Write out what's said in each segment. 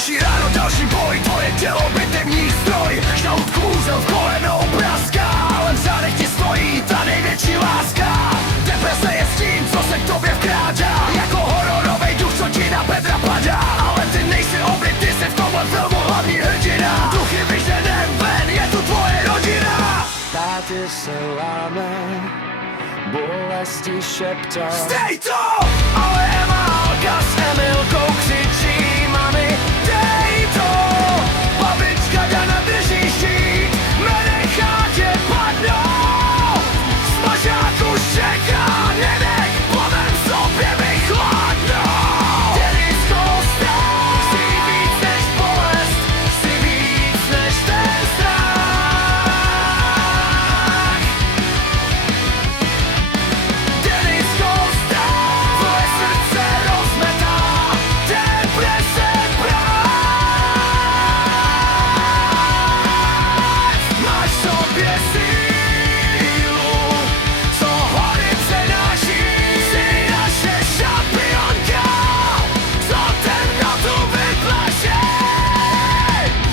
Další ráno, další boj, tvoje tělo bitevní stroj. Žaludku úzel v koleno praská, ale v zádech ti stojí ta největší láska. Deprese je s tím, co se k tobě vkrádá, jako hororovej duch, co ti na bedra padá. Ale ty nejsi oblit, ty jsi v tomhle filmu hlavní hrdina. Duchy vyženem ven, je tu tvoje rodina. Páty se láme, bolesti šeptá. Zdej to! Ale Ema Alka s Emilkou křičí, mami, dej to! Babička Dana drží štít, nenechá tě padnout. Z pažáku čeká, nenech plamen v sobě vychladnout. Denisko, strach, chci víc než bolest, chci víc než ten strach. Denisko, strach, tvoje srdce rozmetá, deprese prach. Máš v sobě sílu, co hory přenáší. Jsi naše šampionka, co temnotu vyplaší.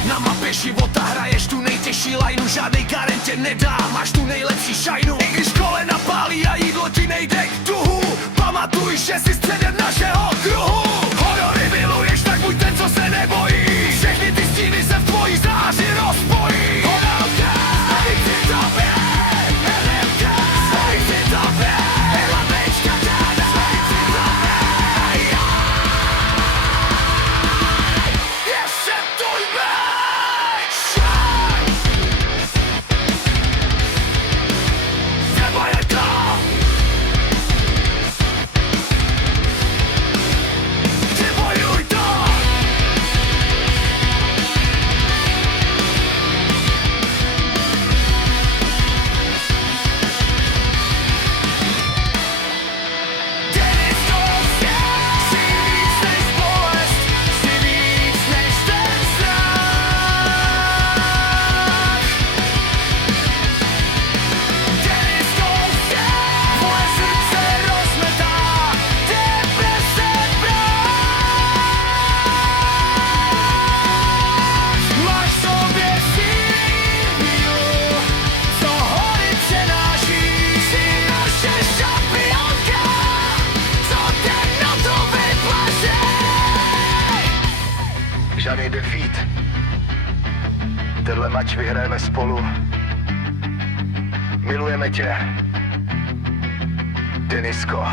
Na mapě života hraješ tu nejtěžší lajnu, žádnej karen tě nedá, máš tu nejlepší šajnu. I když kolena pálí a jídlo ti nejde k tuhu, pamatuj, že jsi středem našeho kruhu. Horory miluješ, tak buď ten, co se nebojí. Všechny ty stíny se v tvojí záři rozpojí. Horálka, stojí při tobě, Emilka, stojí při tobě, Hlavička Dana, stojí při tobě. Ještě tu jme, šaj. Nebo je to? Vybojuj to! Denisko, strach, chci víc než bolest, chci víc než ten strach. Denisko, strach, tvoje srdce rozmetá, deprese prach. Máš v sobě sílu, co hory přenáší. Jsi naše šampionka, co temnotu vyplaší. Žádný defeat. Tenhle mač vyhrajeme spolu. Milujeme tě. Denisko.